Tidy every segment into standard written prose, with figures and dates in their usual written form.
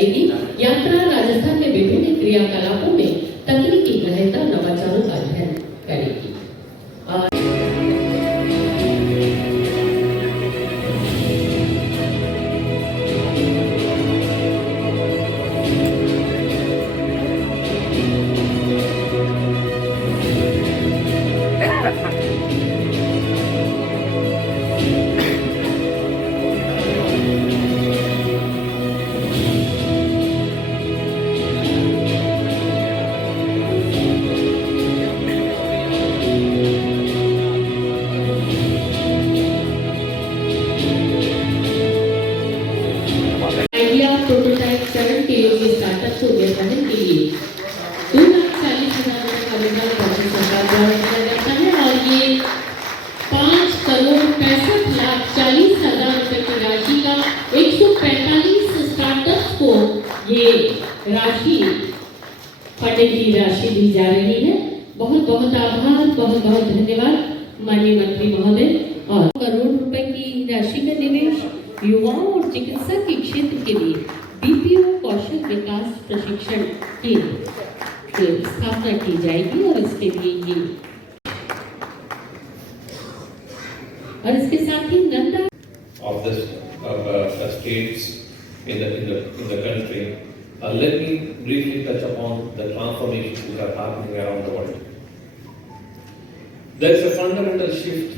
करेगी। यात्रा राजस्थान के विभिन्न क्रियाकलापों में तकनीकी गहनता नवाचारों का अध्ययन करेगी। प्रोटोटाइप चरण के योग्य स्टार्टअप को निर्धारण के लिए 2,40,000 रुपए का अनुदान राज्य सरकार द्वारा दिया जाता है और ये 5,65,40,000 रुपए की राशि का 145 स्टार्टअप्स को ये राशि फंडिंग की राशि दी जा रही है। बहुत बहुत आभार, बहुत बहुत धन्यवाद माननीय मंत्री महोदय। और करोड़ रुपए की राशि का निवेश युवाओं और चिकित्सा के क्षेत्र के लिए बीपीओ कौशल विकास प्रशिक्षण केंद्र की स्थापना की जाएगी और इसके लिए ये और इसके साथ ही Nanda of the states in the country. Let me briefly touch upon the transformations which are happening around the world. There is a fundamental shift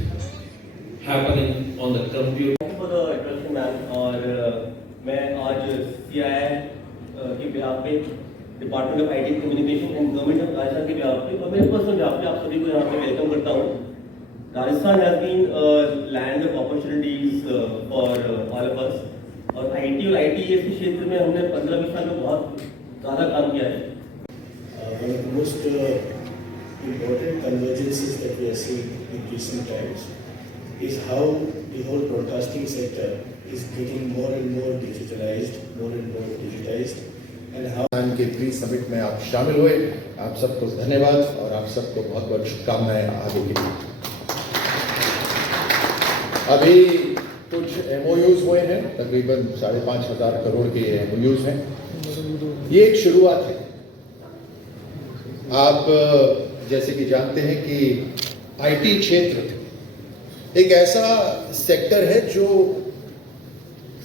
happening on the computer. For the introduction, ma'am, और मैं आज CII के behalf पे department of IT communication and government of Rajasthan के behalf पे और मेरे personal behalf पे आप सभी को यहाँ पे वेलकम करता हूँ। Rajasthan has been land of opportunities for all of us और IT और ITES के क्षेत्र में हमने 15-20 साल में बहुत ज़्यादा काम किया है। One of the most important convergences that we are seeing in recent times is how the whole broadcasting sector is getting more and more digitalized, and how के प्री समिट में आप शामिल हुए। आप सबको धन्यवाद और आप सबको बहुत बहुत शुभकामनाएं आगे के लिए। अभी कुछ MOUs हुए हैं, तकरीबन 5,500 करोड़ के MOUs हैं। ये एक शुरुआत है। आप जैसे कि जानते हैं कि IT क्षेत्र एक ऐसा सेक्टर है जो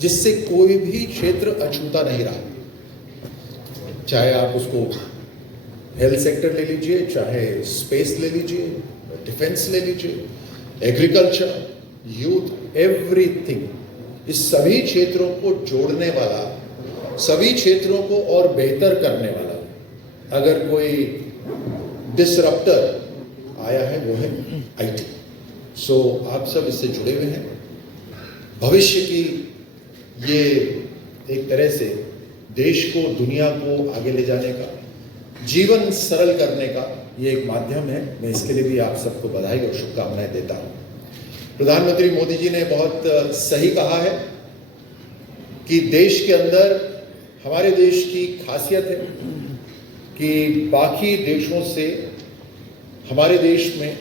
जिससे कोई भी क्षेत्र अछूता नहीं रहा। चाहे आप उसको हेल्थ सेक्टर ले लीजिए, चाहे स्पेस ले लीजिए, डिफेंस ले लीजिए, एग्रीकल्चर, यूथ, एवरीथिंग। इस सभी क्षेत्रों को जोड़ने वाला, सभी क्षेत्रों को और बेहतर करने वाला अगर कोई डिसरप्टर आया है वो है IT। सो आप सब इससे जुड़े हुए हैं। भविष्य की ये एक तरह से देश को, दुनिया को आगे ले जाने का, जीवन सरल करने का ये एक माध्यम है। मैं इसके लिए भी आप सबको बधाई और शुभकामनाएं देता हूं। प्रधानमंत्री मोदी जी ने बहुत सही कहा है कि देश के अंदर, हमारे देश की खासियत है कि बाकी देशों से हमारे देश में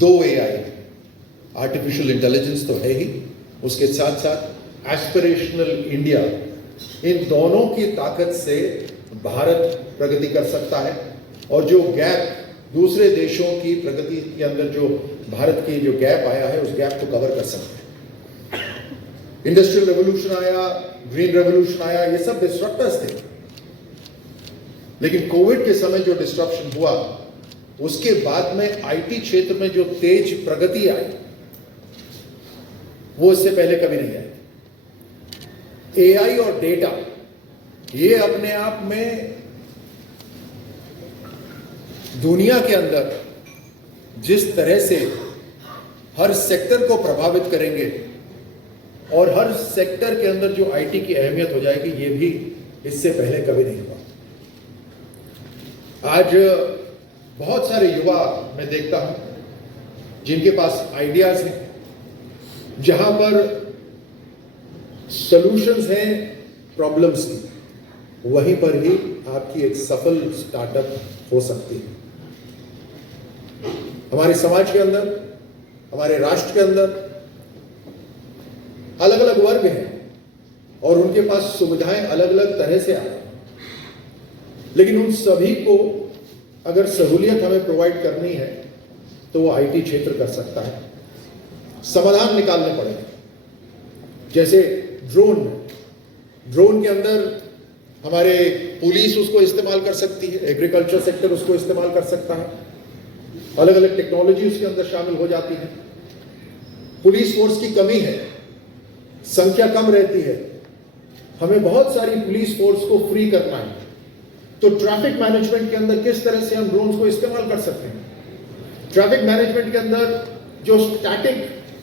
2 AI, आर्टिफिशियल इंटेलिजेंस तो है ही, उसके साथ साथ एस्पिरेशनल इंडिया, इन दोनों की ताकत से भारत प्रगति कर सकता है और जो गैप दूसरे देशों की प्रगति के अंदर जो भारत की जो गैप आया है उस गैप को कवर कर सकता है। इंडस्ट्रियल रेवोल्यूशन आया, ग्रीन रेवोल्यूशन आया, ये सब डिस्ट्रप्टर्स थे, लेकिन कोविड के समय जो डिस्ट्रप्शन हुआ उसके बाद में IT क्षेत्र में जो तेज प्रगति आई वो इससे पहले कभी नहीं आई। AI और डेटा ये अपने आप में दुनिया के अंदर जिस तरह से हर सेक्टर को प्रभावित करेंगे और हर सेक्टर के अंदर जो IT की अहमियत हो जाएगी, ये भी इससे पहले कभी नहीं हुआ। आज बहुत सारे युवा मैं देखता हूं जिनके पास आइडियाज हैं, जहां पर सॉल्यूशंस हैं प्रॉब्लम्स की, वहीं पर ही आपकी एक सफल स्टार्टअप हो सकती है। हमारे समाज के अंदर, हमारे राष्ट्र के अंदर अलग अलग वर्ग हैं, और उनके पास सुविधाएं अलग अलग तरह से आ रही हैं, लेकिन उन सभी को अगर सहूलियत हमें प्रोवाइड करनी है तो वो आईटी क्षेत्र कर सकता है। समाधान निकालने पड़ेंगे, जैसे ड्रोन के अंदर हमारे पुलिस उसको इस्तेमाल कर सकती है, एग्रीकल्चर सेक्टर उसको इस्तेमाल कर सकता है, अलग अलग टेक्नोलॉजी उसके अंदर शामिल हो जाती है। पुलिस फोर्स की कमी है, संख्या कम रहती है, हमें बहुत सारी पुलिस फोर्स को फ्री करना है, तो ट्रैफिक मैनेजमेंट के अंदर किस तरह से हम ड्रोन्स को इस्तेमाल कर सकते हैं। ट्रैफिक मैनेजमेंट के अंदर जो स्टैटिक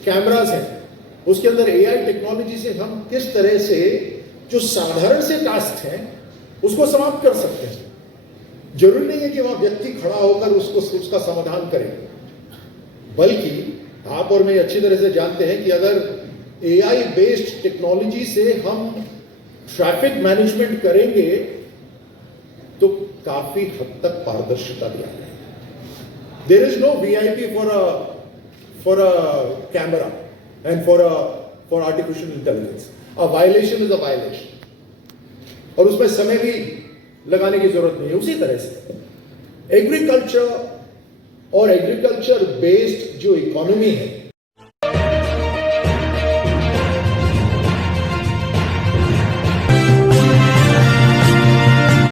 कैमरास हैं उसके अंदर एआई टेक्नोलॉजी से हम किस तरह से जो साधारण से टास्क हैं उसको समाप्त कर सकते हैं। जरूरी नहीं है कि वहां व्यक्ति खड़ा होकर उसका समाधान करे, बल्कि आप और मैं अच्छी तरह से जानते हैं कि अगर एआई बेस्ड टेक्नोलॉजी से हम ट्रैफिक मैनेजमेंट करेंगे तो काफी हद तक पारदर्शिता भी आ जाएगी। There is no VIP for a camera and for artificial intelligence. A violation is a violation, और उसमें समय भी लगाने की जरूरत नहीं है। उसी तरह से एग्रीकल्चर और एग्रीकल्चर बेस्ड जो इकोनॉमी है